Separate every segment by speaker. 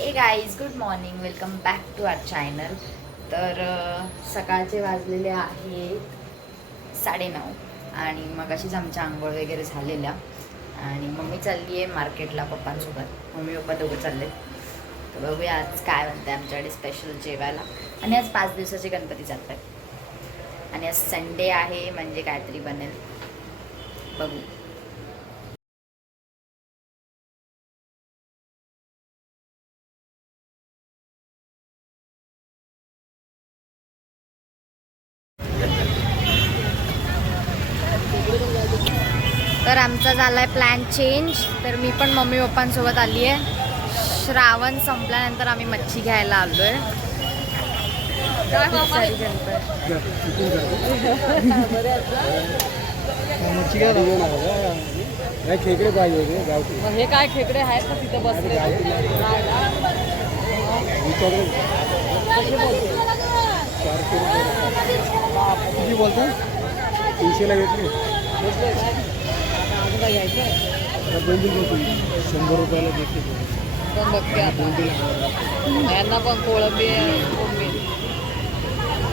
Speaker 1: Hey guys good morning welcome back to our channel तर सकाळचे वाजलेले आहेत साडेनऊ आणि मग अशीच आमच्या आंघोळ वगैरे झालेल्या. आणि मम्मी चालली आहे मार्केटला पप्पांसोबत. मम्मी पप्पा दोघं चालले तर बघूया आज काय म्हणते आमच्याकडे स्पेशल जेवायला. आणि आज पाच दिवसाचे गणपती चालत आहेत आणि आज संडे आहे म्हणजे काहीतरी बनेल. बघू. आमचा झालाय प्लॅन चेंज तर मी पण मम्मी पप्पांसोबत आली आहे. श्रावण संपल्यानंतर आम्ही मच्छी घ्यायला
Speaker 2: आलो खेकडे पाहिजे
Speaker 3: मग हे काय खेकडे आहेत ना. तिथे बसले
Speaker 2: किती बोलता तीनशेला घेतले.
Speaker 3: घ्यायचं
Speaker 2: शंभर रुपयाला
Speaker 3: पण बघते आता. यांना पण कोळंबी कोळंबी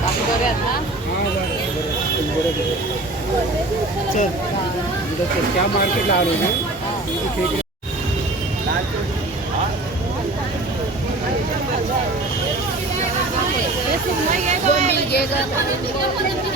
Speaker 3: बाकी बरे आहेत ना?
Speaker 2: हां चल त्या मार्केटला आलो मी
Speaker 4: कलरच्या नाही ते बघ बोंबील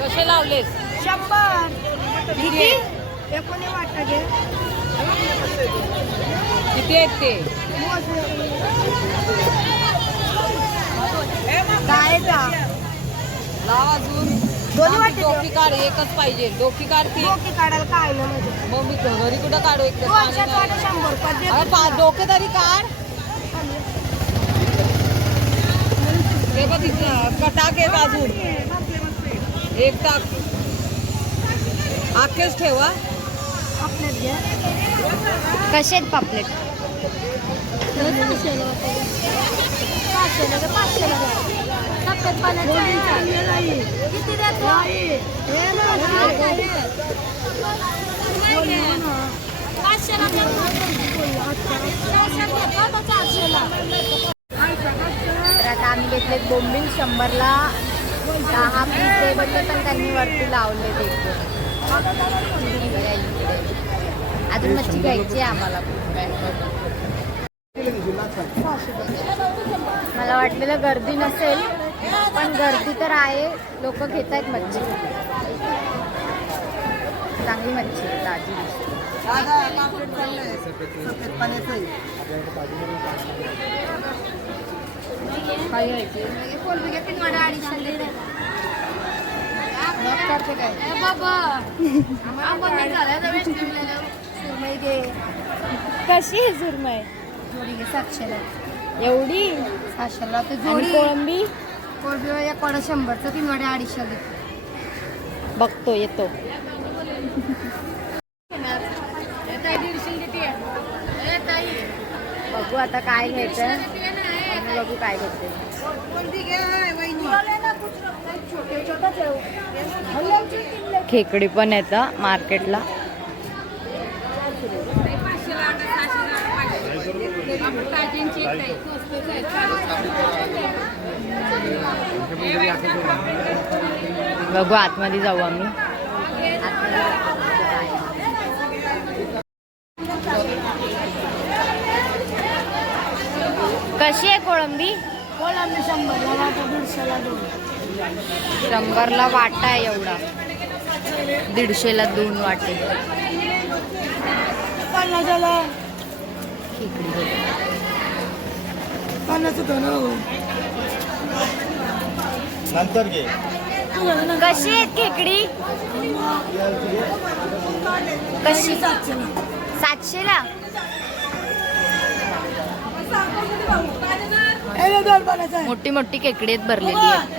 Speaker 4: कसे
Speaker 3: लावलेस
Speaker 4: शंभर किती एकोणी वाटतं घे
Speaker 3: किती आहेत ते?
Speaker 4: काय
Speaker 3: लाव अजून.
Speaker 4: दोन्ही
Speaker 3: डोकी काढ एकच पाहिजे. डोकी काढ ती
Speaker 4: डोके काढायला काय ना म्हणजे
Speaker 3: मग मी घरी कुठं काढू एक
Speaker 4: शंभर दे.
Speaker 3: अरे पा डोके तरी काढ. बघ तिथं कटाक एक अजून. एक टाक. आखेच ठेवा
Speaker 4: आपल्यात
Speaker 1: कसे आहेत पापलेट?
Speaker 4: पाचशेला सफेद किती पाचशेला चारशेला
Speaker 1: तर आता आम्ही घेतले बोंबील शंभरला दहा पिसे बघले पण त्यांनी वरती लावले ते अजून मच्छी घ्यायची आहे आम्हाला. मला वाटलेलं गर्दी नसेल पण गर्दी तर आहे. लोक घेत आहेत मच्छी. चांगली मच्छी आहे, ताजी काय? कशी आहे सुरमई?
Speaker 4: सातशेला.
Speaker 1: एवढी?
Speaker 4: सातशेला ते
Speaker 1: आणि
Speaker 4: जोडी.
Speaker 1: कोळंबी?
Speaker 4: कोळंबी एक वाडा शंभरचं तीन अडीचशे
Speaker 1: बघतो येतो. बघू आता काय घ्यायचं. बघू काय घेते खेकडी पण येतं मार्केटला. बघू आतमध्ये जाऊ आम्ही. कशी आहे कोळंबी?
Speaker 4: कोळंबी शंभरला वाटा दीडशेला दोन.
Speaker 1: शंभरला वाटा आहे एवढा. दीडशेला दोन वाटे.
Speaker 4: पन्नास
Speaker 2: नंतर घे.
Speaker 1: कशी आहेत खेकडी? कशी? सातशेला? मोठी मोठी खेकडी आहेत भरलेली आहेत.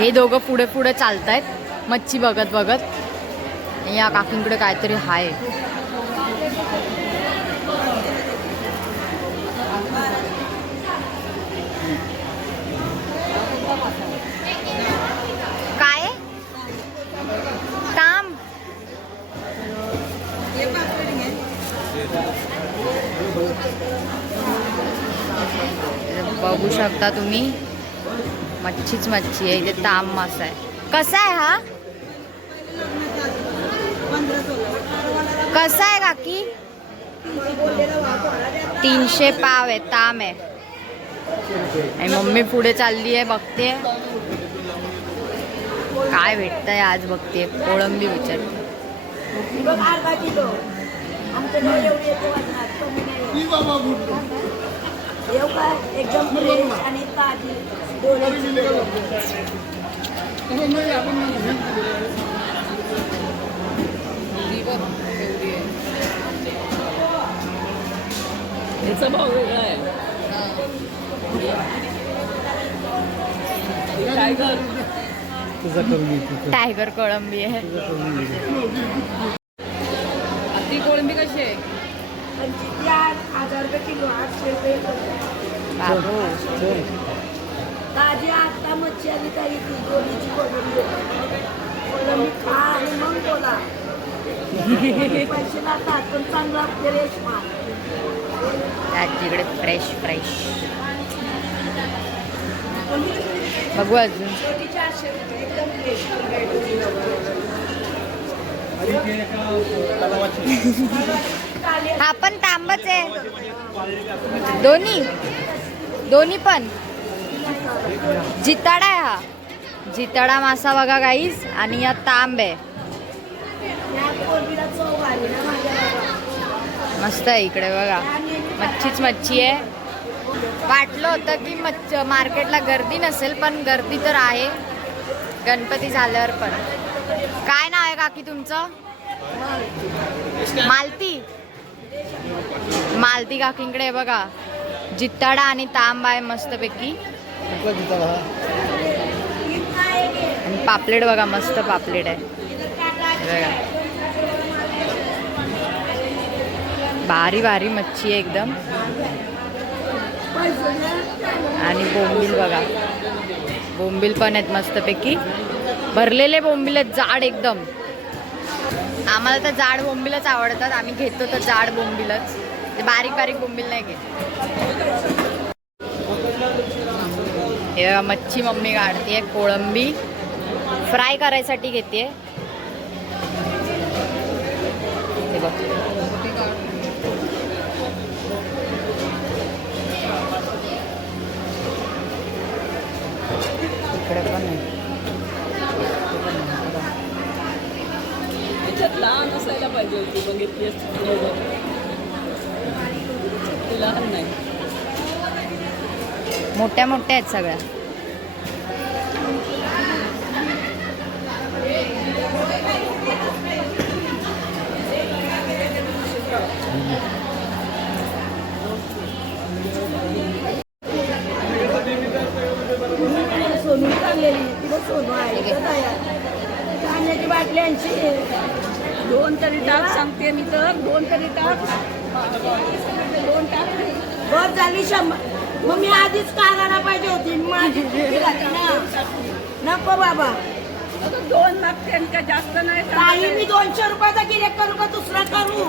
Speaker 1: हे दोघं पुढे पुढे चालतायत. मच्छी बघत बघत. या काकींकडे काहीतरी हाय काय ताम बघू शकता तुम्ही? मच्छीच मच्छी आहे इथे ताम मासा आहे. कसा आहे हा? कसा आहे काकी? तीनशे पाव आहे ताम आहे. आणि मम्मी पुढे चालली आहे बघते. काय भेटतंय आज बघते कोळंबी विचारते.
Speaker 5: येऊ एकदम फ्रेश आणि ताजी.
Speaker 3: ह्याचा भाव वेगळा आहे. टायगर.
Speaker 1: टायगर कोळंबी आहे.
Speaker 3: ती कोळंबी कशी आहे?
Speaker 5: पंचवीस आठ हजार रुपये किलो आठशे रुपये ताजी आता मच्छी आली ताई ती गोलीची कोलंबी. कोलंबी खा आणि मग बोला. पैसे लागतात पण चांगला माल.
Speaker 1: आजीकडे फ्रेश फ्रेश बघू अजून.
Speaker 5: चारशे रुपये एकदम फ्रेश
Speaker 1: हा पण तांबच आहे. दोन्ही. दोन्ही पण. जिताडा आहे हा. जिताडा मासा बघा गाईस आणि या तांब आहे. मस्त आहे इकडे बघा. मच्छीच मच्छी आहे. वाटलं होतं की मच्छ मार्केटला गर्दी नसेल पण गर्दी तर आहे. गणपती झाल्यावर पण. काय नाव आहे काकी तुमचं? मालती. मालती काकींकडे बघा जित्ताडा आणि तांब आहे मस्तपैकी. आणि पापलेट बघा मस्त पापलेट आहे. हे बघा. भारी भारी मच्छी आहे एकदम. आणि बोंबील बघा. बोंबील पण आहेत मस्तपैकी. भरलेले बोंबील आहेत जाड एकदम. आम्हाला तर जाड बोंबीलच आवडतात. आम्ही घेतो तर जाड बोंबीलच. बारीक बारीक बोंबील नाही घेत. हे मच्छी मम्मी काढते कोळंबी. फ्राय करायसाठी घेते बघ. इकडे पण
Speaker 3: लहान असायला पाहिजे होती बघितली असती लहान नाही.
Speaker 1: मोठ्या मोठ्या आहेत सगळ्या.
Speaker 5: सोनू चांगलेली तिला सोनू आहे इथं तयार कांद्याची बाटली ऐंशी दोन तरी टाक सांगते मी तर दोन तरी टाक बस झाली शंभर. मग मी आधीच काढायला पाहिजे होती. माझी चुकी झाली ना. नको बाबा. दोन मागते का जास्त नाही मी दोनशे रुपयाचा गिरेक करू का दुसरा करू?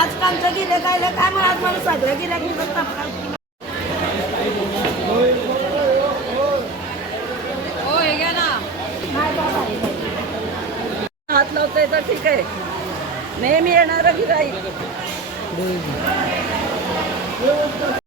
Speaker 5: आजकालचं गिरेक आहे काय मला आज मला सगळं गिरेक मी
Speaker 3: हो हे घ्या ना.
Speaker 5: नाही बाबा.
Speaker 3: हात लावतोय तर ठीक आहे.
Speaker 5: नेहमी येणारं गिराईक
Speaker 2: Yeah,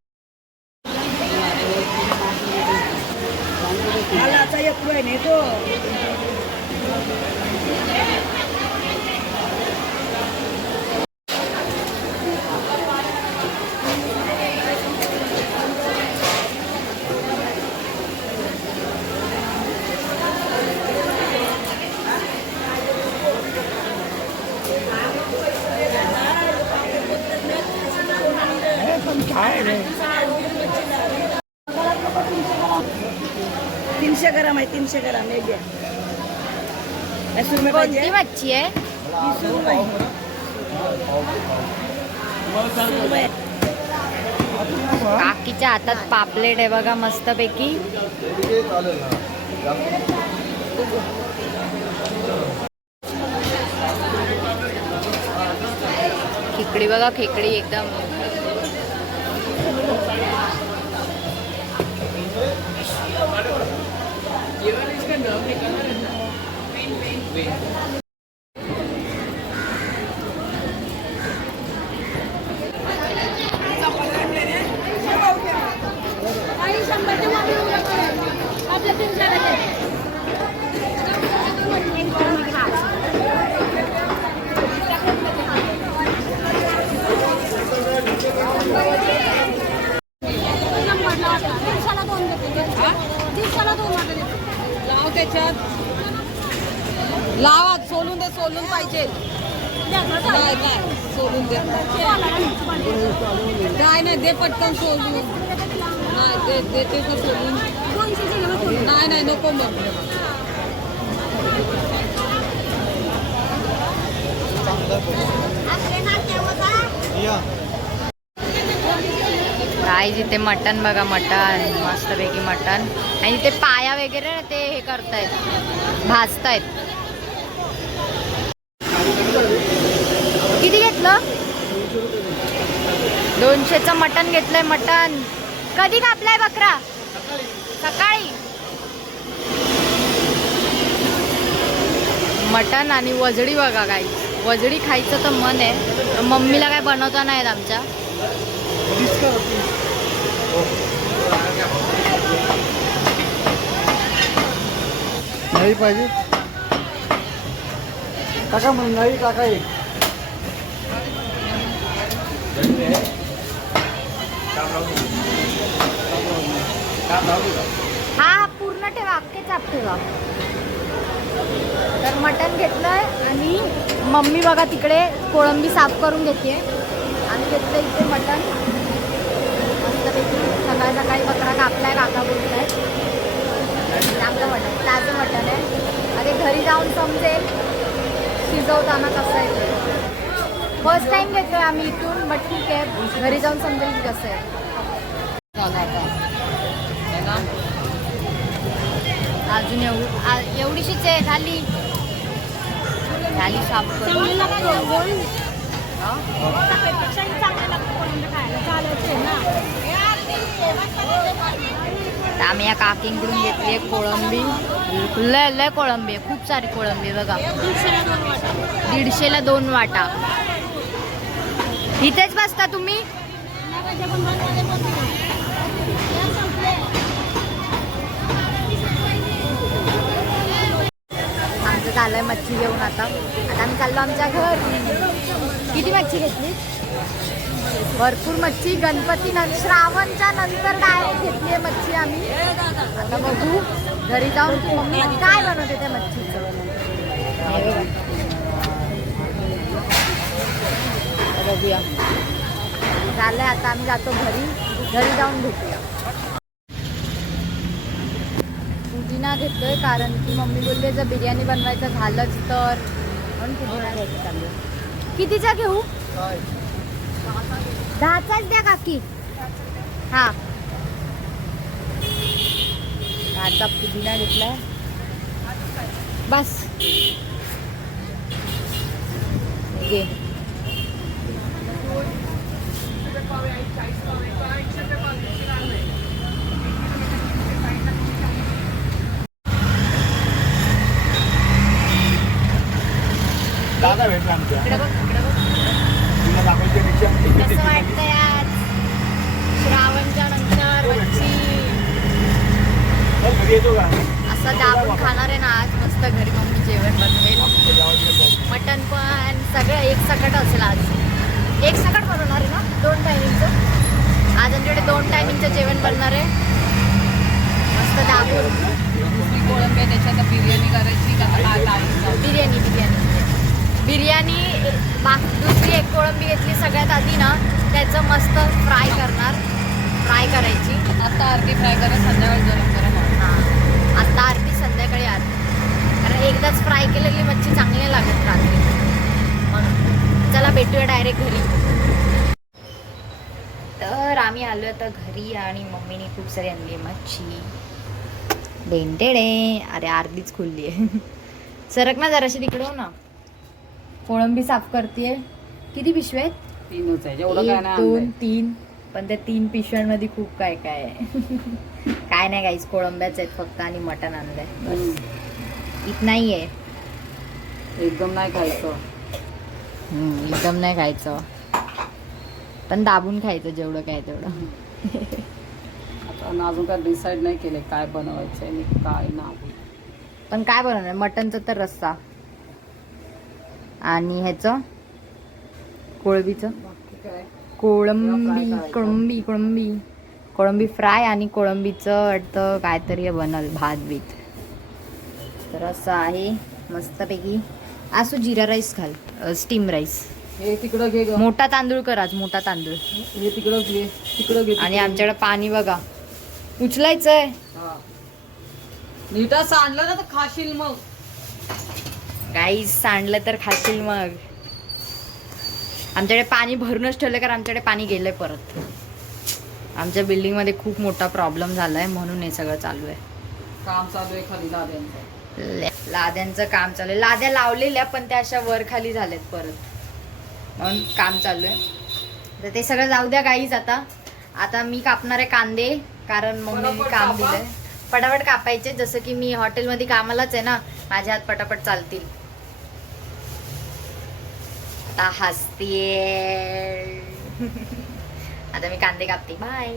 Speaker 5: तीनशे ग्राम आहे तीनशे ग्राम एक घ्या. ऐंशी रुपये
Speaker 1: कोणती
Speaker 5: पाहिजे
Speaker 1: मच्छी आहे?
Speaker 5: रुपये रुपये
Speaker 1: काकीच्या हातात पापलेट आहे बघा मस्तपैकी. खेकडी बघा खेकडी एकदम
Speaker 3: लाव त्याच्यात लावा सोलून दे नाही सोलून दे. काय नाही दे पटकन सोलून नाही दे देते का सोलून नाही नाही नको मग.
Speaker 1: काय जिथे मटन बघा मटन मस्तपैकी मटन आणि ते पाया वगैरे ते हे करतायत भाजतायत किती घेतलं दोनशेचं मटन घेतलंय मटन कधी कापलाय बकरा? सकाळी. मटन आणि वजडी बघा काही वजडी खायचं तर मन आहे. मम्मीला काय बनवता नाही आमच्या.
Speaker 2: नाही पाहिजे. काका म्हणून नाही काका एक.
Speaker 1: हा हा पूर्ण ठेवा अख्खे चाप ठेवा. तर मटण घेतलंय आणि मम्मी बघा तिकडे कोळंबी साफ करून घेते आणि घेतलं इथे मटण. मस्तपैकी सकाळ सकाळी बकरा कापलाय काका बोलताय चांगलं मटण ताजं मटण आहे. अरे घरी जाऊन समजेल. शिजवताना कसं आहे फर्स्ट टाइम घेतोय आम्ही इथून बट ठीक आहे. घरी जाऊन समजेल की कसं आहे.
Speaker 3: है?
Speaker 1: अजून एवढी एवढीशीच आहे झाली. झाली साफ आम्ही या काकींकडून घेतली आहे कोळंबी. लय लय कोळंबी आहे. खूप सारी कोळंबी बघा. दीडशेला दोन वाटा. इथेच बसता तुम्ही? आमचं झालंय मच्छी घेऊन आता. आता आम्ही चाललो आमच्या घर. किती मच्छी घेतली? भरपूर मच्छी. गणपती नंतर श्रावणच्या नंतर डायरेक्ट घेतली आहे मच्छी आम्ही. आता बघू. घरी जाऊन मम्मी काय बनवते त्या मच्छीचं हे बघा. आता बघूया. झालंय आता आम्ही जातो घरी. घरी जाऊन भेटूया. पुदिना घेतोय कारण की मम्मी बोलले जर बिर्याणी बनवायचं झालंच तर. म्हणून पुदिना घ्यायचं चालू. कितीचा घेऊ? दहाचाच द्या काकी. हा. दहाचा पुदिना घेतलाय. बस. घे.
Speaker 2: दादा भेटला आमच्या.
Speaker 1: कसं वाटतंय आज? श्रावणच्या नंतर मच्छी असं दाबून खाणार आहे ना आज मस्त घरी मम्मी जेवण बनवेल. मटन पण सगळं एक सकट असेल आज. एक सकट बनवणार आहे ना? दोन टायमिंगचं आज आमच्याकडे दोन टायमिंगचं जेवण बनणार आहे. मस्त दाबून.
Speaker 3: कोळंबी आहे, त्याच्यात बिर्याणी करायची
Speaker 1: बिर्याणी. बिर्याणी बिर्याणी बाक दुसरी एक कोळंबी घेतली सगळ्यात आधी ना त्याचं मस्त फ्राय करणार. फ्राय करायची.
Speaker 3: आता अर्धी फ्राय करा संध्याकाळी गरम.
Speaker 1: हां. आत्ता आरती संध्याकाळी आरती. कारण एकदाच फ्राय केलेली मच्छी चांगली लागत रात्री. चला भेटूया डायरेक्ट घरी. तर आम्ही आलो आता घरी आणि मम्मीने खूप सारी आणली मच्छी. डेंटेडे अरे अर्धीच खुलली आहे. सरक ना जराशी तिकडे हो ना. कोळंबी साफ करते किती पिशव्या आहेत?
Speaker 3: तीनच आहे.
Speaker 1: दोन. तीन. पण त्या तीन पिशव्यांमध्ये खूप काय काय आहे. काय नाही गाईस कोळंब्याच आहेत फक्त आणि मटण आणलंय.
Speaker 3: हम्म.
Speaker 1: इत नाही आहे
Speaker 3: एकदम नाही खायचं.
Speaker 1: एकदम नाही खायचं. पण दाबून खायचं जेवढं काय तेवढं.
Speaker 3: आता अजून काय डिसाईड नाही केले काय बनवायचं आणि काय नाही
Speaker 1: पण काय बनवणार? मटणचं तर रस्सा. आणि ह्याचं? कोळंबीचं. कोळंबी. कोळंबी कोळंबी. कोळंबी फ्राय आणि कोळंबीचं वाटतं काहीतरी बनल भात बीत. तर असं आहे मस्तपैकी. तू जिरा राईस घाल स्टीम राईस
Speaker 3: हे तिकडं घे ग.
Speaker 1: मोठा तांदूळ कर आज मोठा तांदूळ.
Speaker 3: हे तिकडं घे तिकडं घे
Speaker 1: आणि आमच्याकडे पाणी बघा. उचलायचंय.
Speaker 3: हा. नीट असं आणलं ना तर खाशील मग.
Speaker 1: गाईस सांडलं तर खाशील मग. आमच्याकडे पाणी भरूनच ठेवलं कारण आमच्याकडे पाणी गेलंय परत. आमच्या बिल्डिंगमध्ये खूप मोठा प्रॉब्लेम झालाय म्हणून हे सगळं चालू आहे.
Speaker 3: काम चालू आहे खाली
Speaker 1: ल- लाद्यांचं काम चालू आहे. लाद्या लावलेल्या पण त्या अशा वर खाली झाल्यात परत. म्हणून काम चालू आहे. तर ते सगळं जाऊ द्या गाईच आता. आता मी कापणार आहे कांदे कारण मम्मीने
Speaker 3: पटापट
Speaker 1: काम. दिलंय. पटापट कापायचे जसं की मी हॉटेलमध्ये कामालाच आहे ना माझे हात पटापट चालतील. आता हसतीये. आता मी कांदे कापते. बाय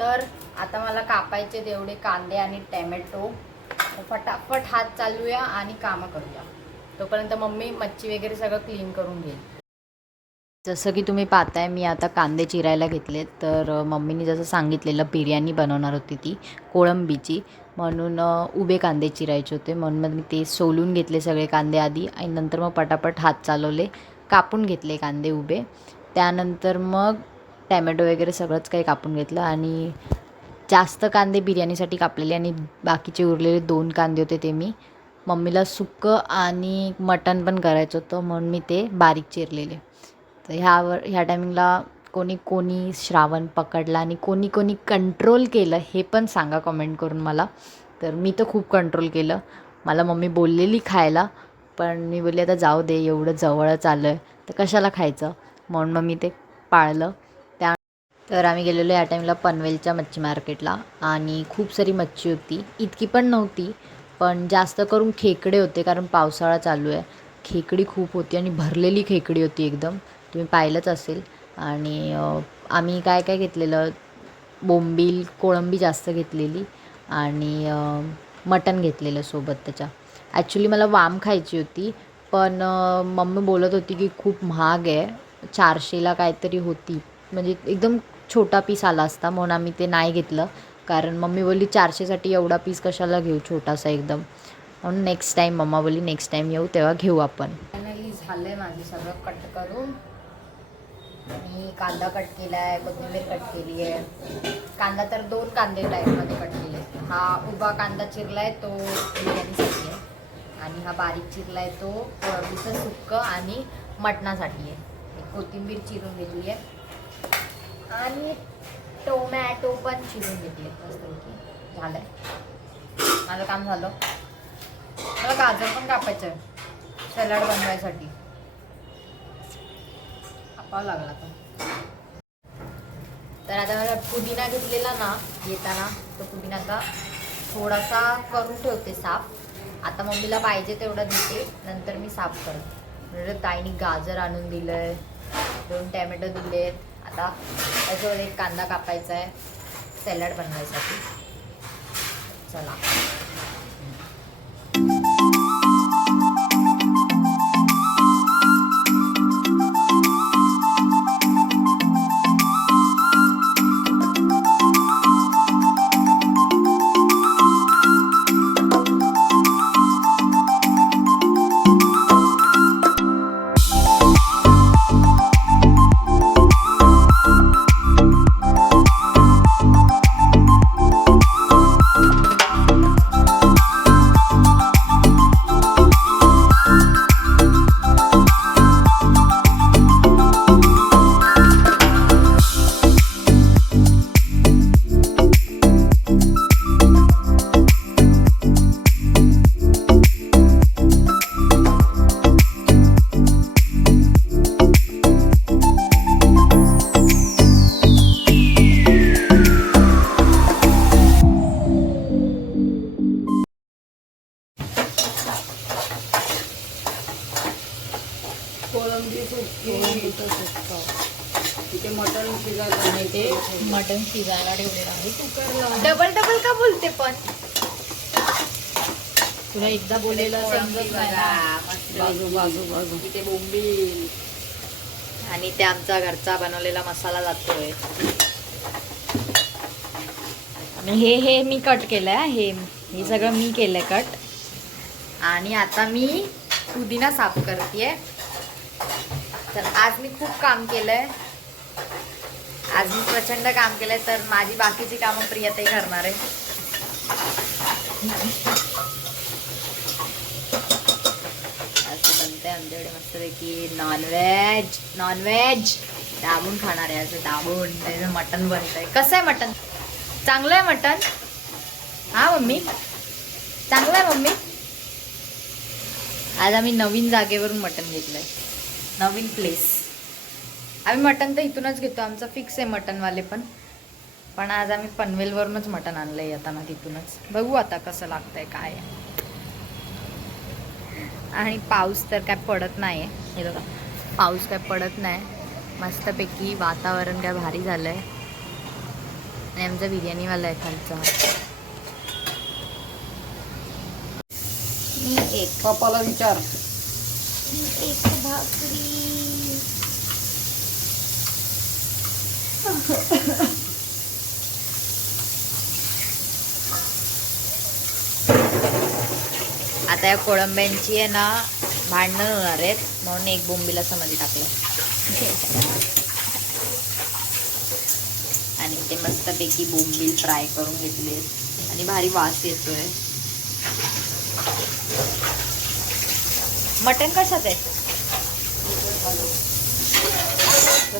Speaker 1: तर आता मला कापायचे तेवढे कांदे आणि टॅमॅटो. फटाफट हात चालूया आणि कामं करूया. तोपर्यंत मम्मी मच्छी वगैरे सगळं क्लीन करून घेईल. जसं की तुम्ही पाहताय मी आता कांदे चिरायला घेतले तर मम्मीने जसं सांगितलेलं बिर्याणी बनवणार होती ती कोळंबीची. म्हणून उबे उभे कांदे चिरायचे होते. म्हणून मग मी ते सोलून घेतले सगळे कांदे आधी आणि नंतर मग पटापट हात चालवले कापून घेतले कांदे उभे. त्यानंतर मग टॅमॅटो वगैरे सगळंच काही कापून घेतलं आणि जास्त कांदे बिर्याणीसाठी कापलेले आणि बाकीचे उरलेले दोन कांदे होते ते मी. मम्मीला सुक्कं आणि मटण पण करायचं होतं म्हणून मी ते बारीक चिरलेले. तर ह्यावर ह्या टायमिंगला कोणी कोणी श्रावण पकडला आणि कोणी कोणी कंट्रोल केलं हे पण सांगा कमेंट करून मला. तर मी तर खूप कंट्रोल केलं. मला मम्मी बोललेली खायला पण मी बोलली आता जाऊ दे एवढं जवळच आलं आहे तर कशाला खायचं? म्हणून मग मी ते पाळलं. तर आम्ही गेलेलो या टाईमला पनवेलच्या मच्छी मार्केटला आणि खूप सारी मच्छी होती. इतकी पण नव्हती पण जास्त करून खेकडे होते कारण पावसाळा चालू आहे. खेकडी खूप होती आणि भरलेली खेकडी होती एकदम. तुम्ही पाहिलंच असेल. आणि आम्ही काय काय घेतलेलं? बोंबील कोळंबी जास्त घेतलेली. आणि मटण घेतलेलं सोबत त्याच्या. ॲक्च्युली मला वाम खायची होती पण मम्मी बोलत होती की खूप महाग आहे. चारशेला काहीतरी होती. म्हणजे एकदम छोटा पीस आला असता म्हणून आम्ही ते नाही घेतलं. कारण मम्मी बोलली चारशेसाठी एवढा पीस कशाला घेऊ छोटासा एकदम. म्हणून नेक्स्ट टाईम मम्मा बोलली नेक्स्ट टाईम येऊ तेव्हा घेऊ आपण. फायनली झालं आहे माझं सगळं कट करून. आणि कांदा कट केला आहे कोथिंबीर कट केली आहे कांदा तर दोन कांदे टाईपमध्ये कट केले. हा उभा कांदा चिरला आहे तो बिर्याणीसाठी आहे. आणि हा बारीक चिरला आहे तो कोळंबीचं सुक्कं आणि मटणासाठी आहे. कोथिंबीर चिरून घेतली आहे आणि टोमॅटो पण चिरून घेतले. मस्तपैकी. झालं आहे माझं काम झालं. मला गाजर पण कापायचं आहे सॅलड बनवायसाठी. कापावं लागला तर आता मला पुदिना घेतलेला ना येताना तो पुदिना आता थोडासा करून ठेवते साफ. आता मम्मीला पाहिजे तेवढा देते. नंतर मी साफ करते म्हणजे ताईने गाजर आणून दिलंय. दोन टॅमॅटो दिलेत. आता त्याच्यावर एक कांदा कापायचा आहे सॅलड बनवायसाठी. चला. बोललेलं समजत नाही.
Speaker 5: बाजू बाजू बाजू.
Speaker 1: इथे बोंबील. आणि ते आमचा घरचा बनवलेला मसाला जातोय. आणि हे हे मी कट केलंय हा, हे हे सगळं मी केलंय कट आणि आता मी पुदिना साफ करतेय. तर आज मी खूप काम केलंय. आज मी प्रचंड काम केलंय तर माझी बाकीची कामं प्रियताही करणार आहे असं बनतंय आमच्याकडे नॉनव्हेज नॉनव्हेज दाबून खाणार आहे असं दाबून. त्याचं मटण बनतंय. कसं आहे मटण? चांगलं आहे मटण? हा मम्मी? चांगलं आहे मम्मी? आज आम्ही नवीन जागेवरून मटण घेतलंय. नवीन प्लेस आम्ही मटण तर इथूनच घेतो. आमचं फिक्स आहे मटणवाले पण. पण आज आम्ही पनवेलवरूनच मटण आणलंय येताना तिथूनच. बघू आता कसं लागतंय काय आहे. आणि पाऊस तर काय पडत नाही आहे हे बघा पाऊस काय पडत नाही. मस्तपैकी वातावरण काय भारी झालं आहे आणि आमचा बिर्याणीवाला आहे खालचा. मी एक.
Speaker 5: पप्पाला विचार.
Speaker 1: एक भाकरी. आता या कोळंब्यांची आहे ना भांडणं होणार आहेत म्हणून एक बोंबीला समजी टाकलं. आणि ते मस्तपैकी बोंबील फ्राय करून घेतले. आणि भारी वास येतोय. मटण कशात आहे?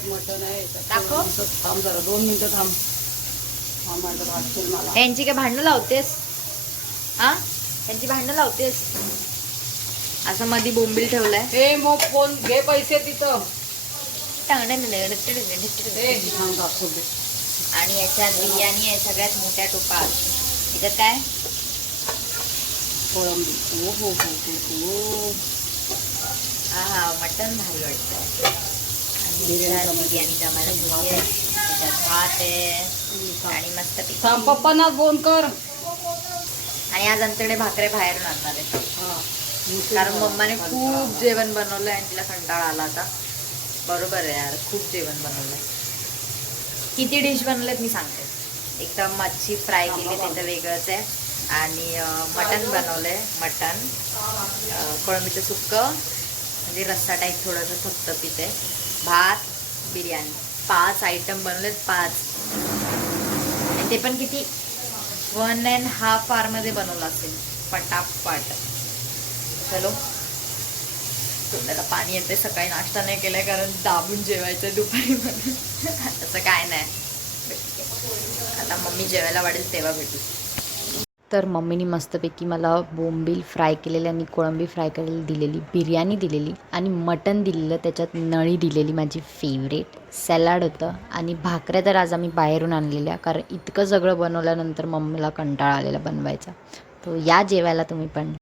Speaker 5: मटण आहे
Speaker 1: दाखव.
Speaker 5: थांब जरा दोन मिनिटं थांब.
Speaker 1: यांची काय भांडणं लावतेस? हा? यांची भांडणं लावतेस. असं मध्ये बोंबील ठेवलाय.
Speaker 5: हे मग फोन घे पैसे तिथं.
Speaker 1: आणि
Speaker 5: दाखवू दे
Speaker 1: याच्यात बिर्याणी आहे सगळ्यात मोठ्या टोपात. याच्यात काय?
Speaker 5: कोळंबी. हो हो हो हो हो.
Speaker 1: मटन भारी वाटतंय. आणि
Speaker 5: बिर्याणी
Speaker 1: जमायला भात आहे. आणि मस्त
Speaker 5: पप्पांना फोन कर.
Speaker 1: आणि आज आमच्याकडे भाकरे बाहेरून आणणार आहेत कारण मम्माने खूप जेवण बनवलंय आणि तिला कंटाळा आला आता. बरोबर आहे यार खूप जेवण बनवलंय. किती डिश बनवलेत मी सांगते. एक तर मच्छी फ्राय केली त्याचं वेगळंच आहे. आणि मटण बनवलंय मटण. कोळंबीचं सुक्कं म्हणजे रस्सा टाईप थोडंसं थपथपीत आहे भात बिर्याणी. पाच आयटम बनवलेत पाच. आणि ते पण किती? वन अँड हाफमध्ये बनवलं असेल. पटापट. चलो. तोंडाला पाणी येते सकाळी नाश्ता नाही केलाय कारण दाबून जेवायचं दुपारी म्हणून. तसं काय नाही. आता मम्मी जेवायला वाढेल तेव्हा भेटू. तर मम्मीनी मस्तपैकी मला बोंबील फ्राय केलेली आणि कोळंबी फ्राय केलेली दिलेली बिर्याणी दिलेली आणि मटण दिलेलं त्याच्यात नळी दिलेली माझी फेवरेट सॅलाड होतं आणि भाकऱ्या तर आज आम्ही बाहेरून आणलेल्या कारण इतकं सगळं बनवल्यानंतर मम्मीला कंटाळा आलेला बनवायचा. तो या जेवायला तुम्ही पण.